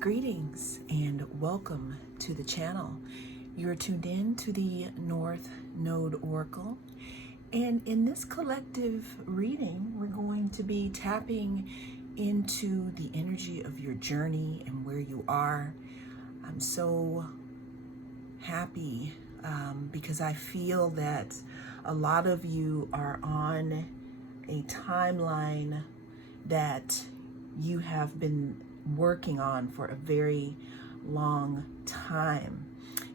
Greetings and welcome to the channel. You're tuned in to the North Node Oracle, and in this collective reading we're going to be tapping into the energy of your journey and where you are. I'm so happy because I feel that a lot of you are on a timeline that you have been working on for a very long time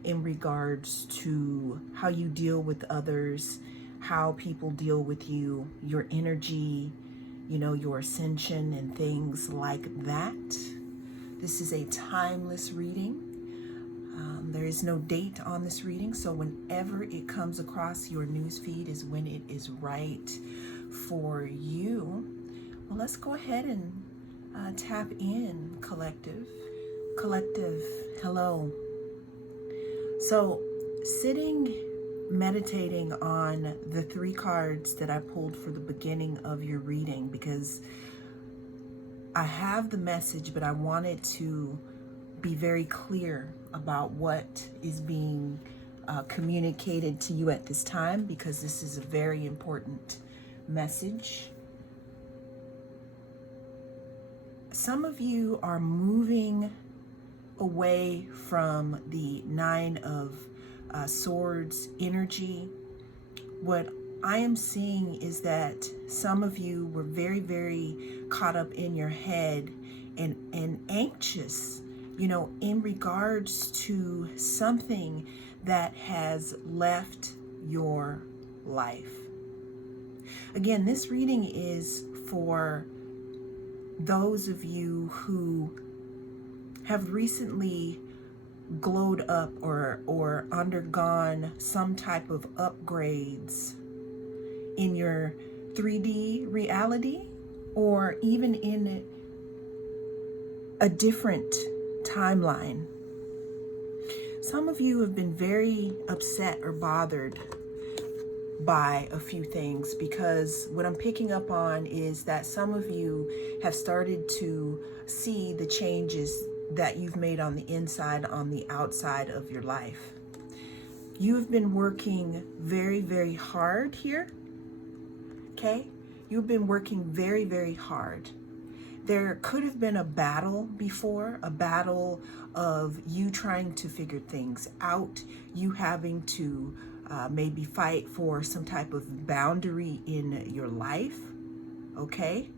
in regards to how you deal with others, how people deal with you, your energy, your ascension and things like that. This is a timeless reading. There is no date on this reading, so whenever it comes across your news feed is when it is right for you. Well, let's go ahead and tap in, collective. Collective, hello. So, sitting, meditating on the 3 cards that I pulled for the beginning of your reading, because I have the message, but I wanted to be very clear about what is being communicated to you at this time, because this is a very important message. Some of you are moving away from the 9 of Swords energy. What I am seeing is that some of you were very, very caught up in your head and anxious, in regards to something that has left your life. Again, this reading is for those of you who have recently glowed up or undergone some type of upgrades in your 3D reality, or even in a different timeline. Some of you have been very upset or bothered by a few things, because what I'm picking up on is that some of you have started to see the changes that you've made on the inside, on the outside of your life. You've been working very, very hard here, okay? You've been working very, very hard. There could have been a battle before, a battle of you trying to figure things out, you having to maybe fight for some type of boundary in your life, okay?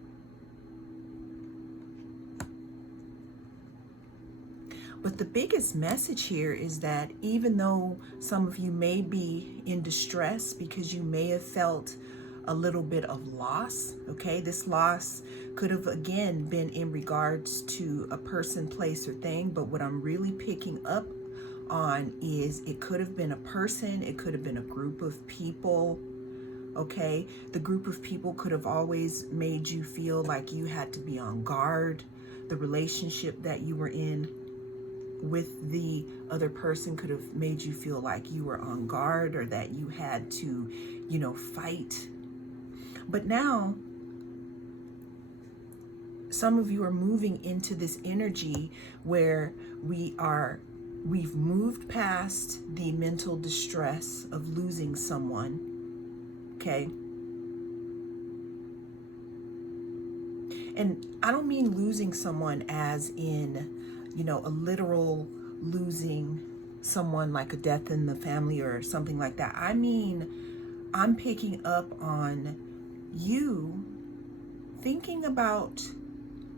But the biggest message here is that even though some of you may be in distress because you may have felt a little bit of loss, okay? This loss could have, again, been in regards to a person, place, or thing, but what I'm really picking up on is it could have been a person, it could have been a group of people, okay? The group of people could have always made you feel like you had to be on guard. The relationship that you were in with the other person could have made you feel like you were on guard, or that you had to, fight. But now, some of you are moving into this energy where we've moved past the mental distress of losing someone, okay? And I don't mean losing someone as in, a literal losing someone, like a death in the family or something like that. I mean, I'm picking up on you thinking about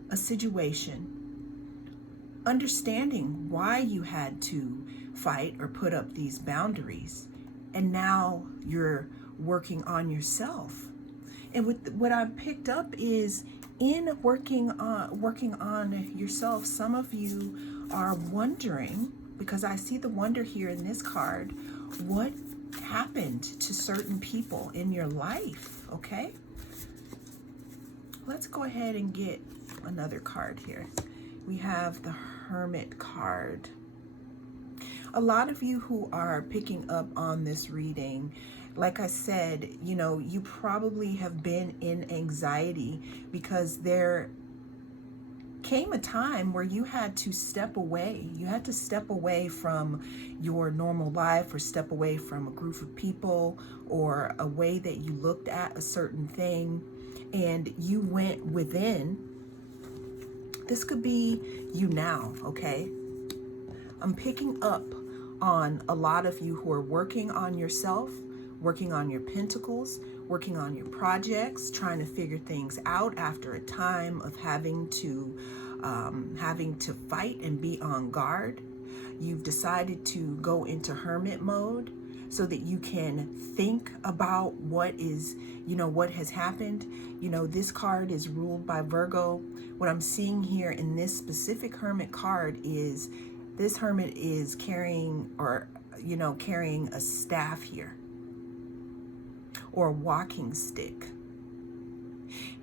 a situation, understanding why you had to fight or put up these boundaries, and now you're working on yourself. And what I picked up is, in working on yourself, some of you are wondering, because I see the wonder here in this card, what happened to certain people in your life, okay? Let's go ahead and get another card here. We have the Hermit card. A lot of you who are picking up on this reading, like I said, you probably have been in anxiety because there came a time where you had to step away. You had to step away from your normal life, or step away from a group of people, or a way that you looked at a certain thing, and you went within. This could be you now, okay? I'm picking up on a lot of you who are working on yourself, working on your pentacles, working on your projects, trying to figure things out after a time of having to fight and be on guard. You've decided to go into hermit mode so that you can think about what has happened. This card is ruled by Virgo. What I'm seeing here in this specific hermit card is this hermit is carrying a staff here, or a walking stick.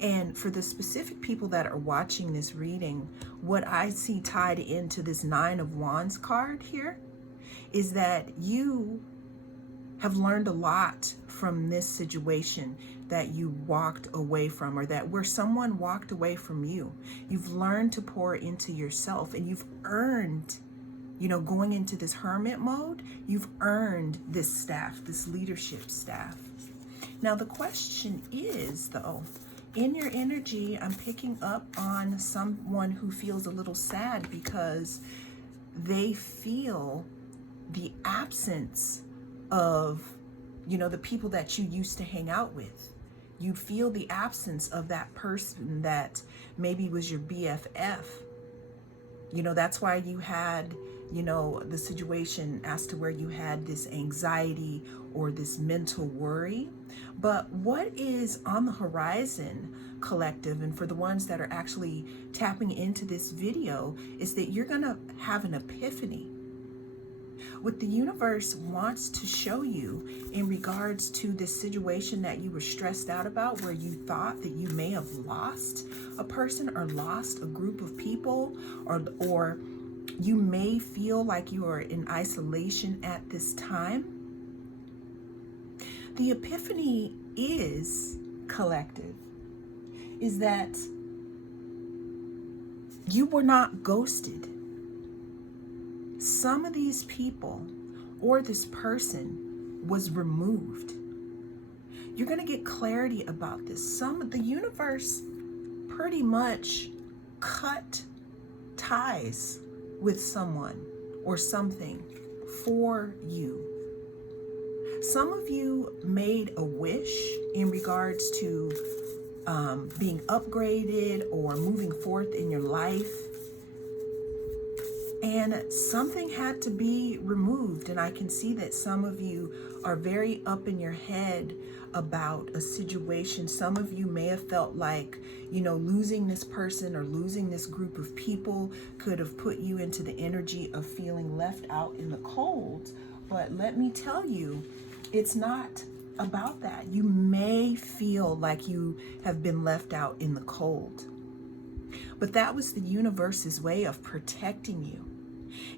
And for the specific people that are watching this reading, what I see tied into this Nine of Wands card here is that you have learned a lot from this situation that you walked away from, or that where someone walked away from you. You've learned to pour into yourself, and you've earned, going into this hermit mode, you've earned this staff, this leadership staff. Now the question is, though, in your energy, I'm picking up on someone who feels a little sad because they feel the absence of, the people that you used to hang out with. You feel the absence of that person that maybe was your BFF. That's why you had, the situation as to where you had this anxiety or this mental worry. But what is on the horizon, collective, and for the ones that are actually tapping into this video, is that you're going to have an epiphany. What the universe wants to show you in regards to this situation that you were stressed out about, where you thought that you may have lost a person or lost a group of people, or you may feel like you are in isolation at this time. The epiphany is, collective, is that you were not ghosted. Some of these people or this person was removed. You're going to get clarity about this. The universe pretty much cut ties with someone or something for you. Some of you made a wish in regards to being upgraded or moving forth in your life, and something had to be removed. And I can see that some of you are very up in your head about a situation. Some of you may have felt like, losing this person or losing this group of people could have put you into the energy of feeling left out in the cold. But let me tell you, it's not about that. You may feel like you have been left out in the cold, but that was the universe's way of protecting you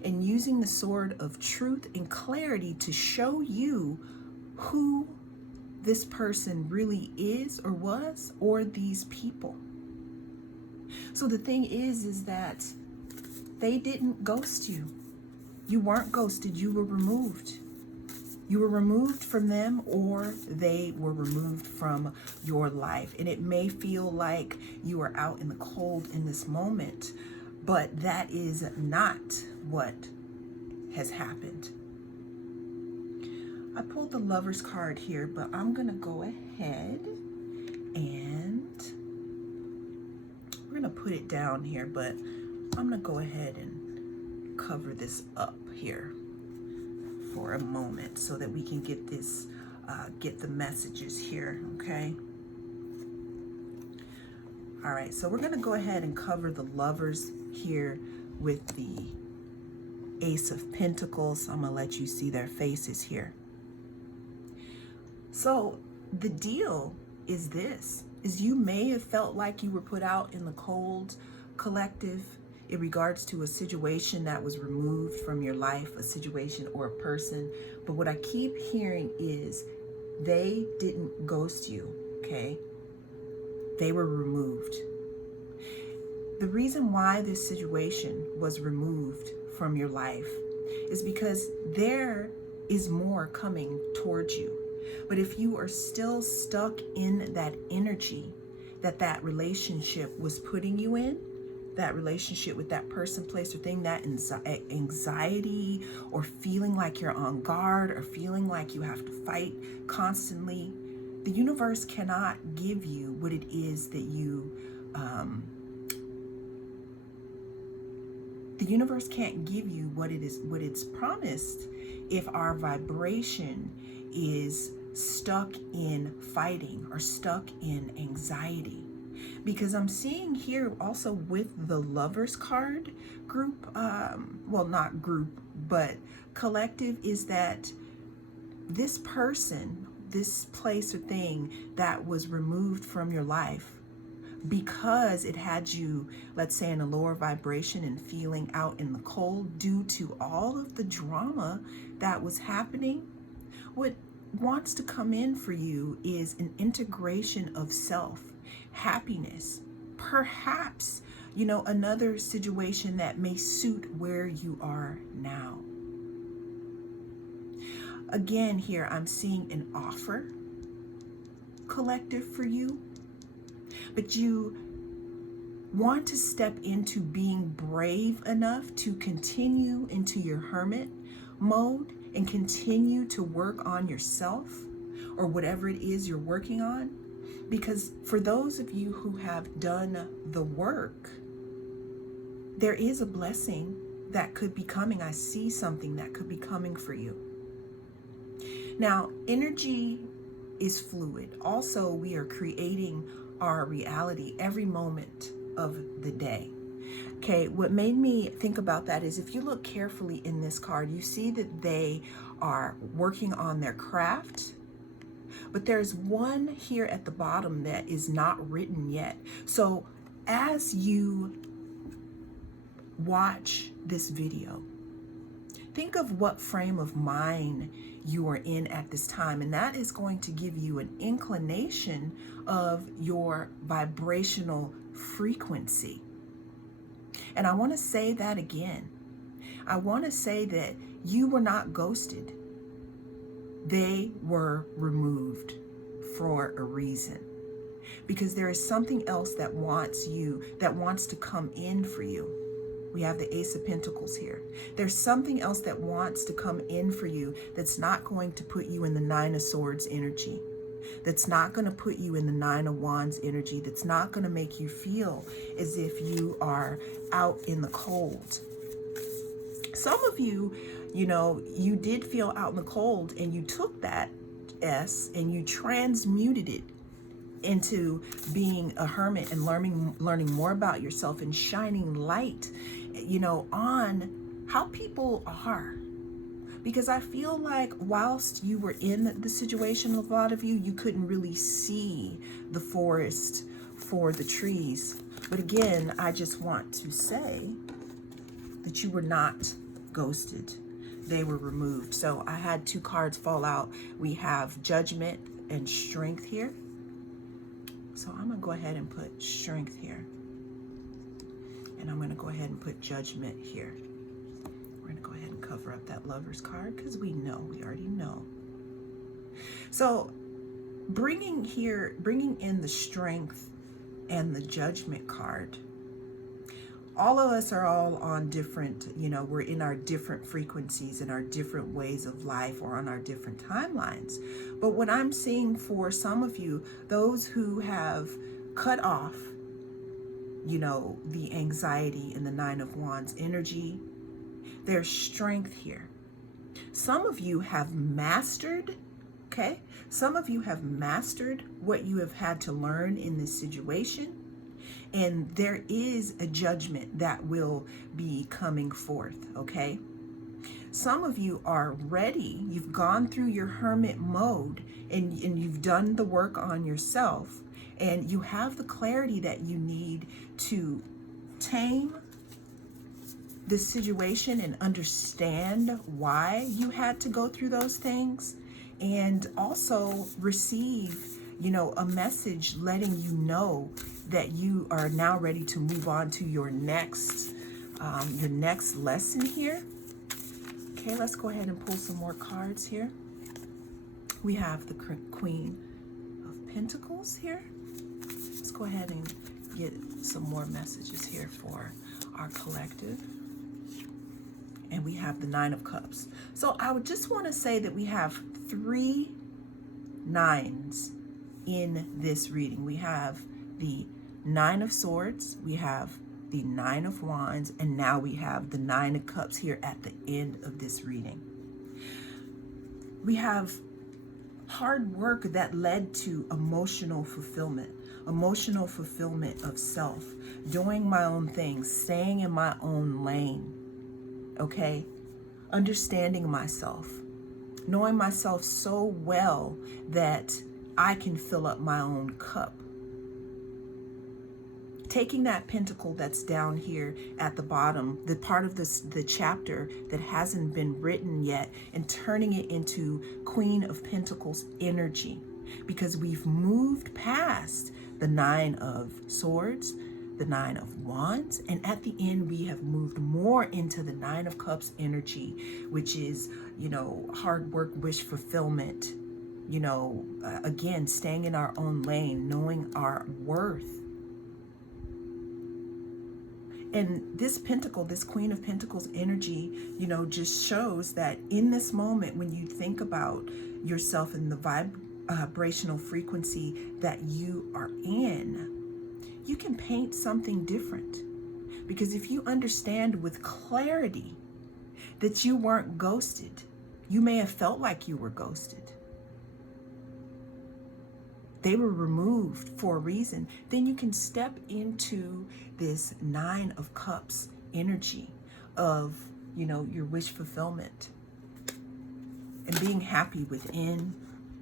and using the sword of truth and clarity to show you who this person really is or was, or these people. So the thing is that they didn't ghost you. You weren't ghosted. You were removed. You were removed from them, or they were removed from your life. And it may feel like you are out in the cold in this moment, but that is not what has happened. I pulled the Lover's card here, but I'm going to go ahead and we're going to put it down here, but I'm going to go ahead and cover this up here for a moment so that we can get this, get the messages here, okay? All right, so we're going to go ahead and cover the Lovers here with the Ace of Pentacles. I'm going to let you see their faces here. So the deal is this, is you may have felt like you were put out in the cold, collective, in regards to a situation that was removed from your life, a situation or a person. But what I keep hearing is they didn't ghost you, okay? They were removed. The reason why this situation was removed from your life is because there is more coming towards you. But if you are still stuck in that energy that relationship was putting you in, that relationship with that person, place, or thing, that anxiety, or feeling like you're on guard, or feeling like you have to fight constantly, the universe cannot give you what it is that the universe can't give you what it's promised if our vibration is stuck in fighting or stuck in anxiety. Because I'm seeing here also with the Lovers card group, well, not group, but collective, is that this person, this place or thing that was removed from your life because it had you, let's say, in a lower vibration and feeling out in the cold due to all of the drama that was happening, what wants to come in for you is an integration of self, happiness, perhaps, another situation that may suit where you are now. Again, here I'm seeing an offer, collective, for you, but you want to step into being brave enough to continue into your hermit mode and continue to work on yourself or whatever it is you're working on. Because for those of you who have done the work, there is a blessing that could be coming. I see something that could be coming for you. Now, energy is fluid. Also, we are creating our reality every moment of the day. Okay, what made me think about that is if you look carefully in this card, you see that they are working on their craft, but there's one here at the bottom that is not written yet. So as you watch this video, think of what frame of mind you are in at this time, and that is going to give you an inclination of your vibrational frequency. And I want to say that again. I want to say that you were not ghosted. They were removed for a reason. Because there is something else that wants to come in for you. We have the Ace of Pentacles here. There's something else that wants to come in for you that's not going to put you in the Nine of Swords energy. That's not going to put you in the Nine of Wands energy. That's not going to make you feel as if you are out in the cold. Some of you, you did feel out in the cold, and you took that S and you transmuted it into being a hermit and learning more about yourself and shining light, on how people are. Because I feel like whilst you were in the situation, a lot of you couldn't really see the forest for the trees. But again, I just want to say that you were not ghosted. They were removed. So I had two cards fall out. We have Judgment and Strength here. So I'm going to go ahead and put Strength here. And I'm going to go ahead and put Judgment here. We're going to go ahead and cover up that Lover's card because we already know. So bringing in the Strength and the Judgment card, all of us are all on different, we're in our different frequencies and our different ways of life or on our different timelines. But what I'm seeing for some of you, those who have cut off, the anxiety and the Nine of Wands energy, there's strength here. Some of you have mastered, okay? Some of you have mastered what you have had to learn in this situation. And there is a judgment that will be coming forth, okay? Some of you are ready. You've gone through your hermit mode and you've done the work on yourself. And you have the clarity that you need to tame this situation and understand why you had to go through those things. And also receive, a message letting you know that you are now ready to move on to your next lesson here. Okay, let's go ahead and pull some more cards here. We have the Queen of Pentacles here. Let's go ahead and get some more messages here for our collective. And we have the Nine of Cups. So I would just want to say that we have 3 nines in this reading. We have the Nine of Swords, we have the Nine of Wands, and now we have the Nine of Cups here at the end of this reading. We have hard work that led to emotional fulfillment of self, doing my own things, staying in my own lane, okay? Understanding myself, knowing myself so well that I can fill up my own cup. Taking that pentacle that's down here at the bottom, the part of the chapter that hasn't been written yet, and turning it into Queen of Pentacles energy, because we've moved past the Nine of Swords, the Nine of Wands, and at the end we have moved more into the Nine of Cups energy, which is, hard work, wish fulfillment, again, staying in our own lane, knowing our worth. And this pentacle, this Queen of Pentacles energy, just shows that in this moment, when you think about yourself and the vibrational frequency that you are in, you can paint something different. Because if you understand with clarity that you weren't ghosted, you may have felt like you were ghosted. They were removed for a reason. Then you can step into this Nine of Cups energy of, your wish fulfillment and being happy within.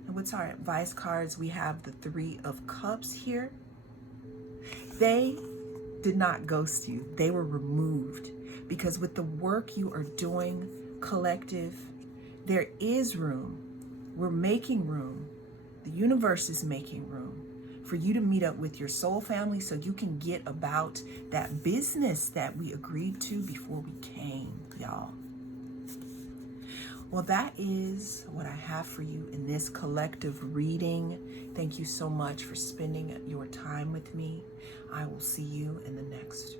And what's our advice cards? We have the Three of Cups here. They did not ghost you. They were removed, because with the work you are doing, collective, there is room. We're making room. The universe is making room for you to meet up with your soul family so you can get about that business that we agreed to before we came, y'all. Well, that is what I have for you in this collective reading. Thank you so much for spending your time with me. I will see you in the next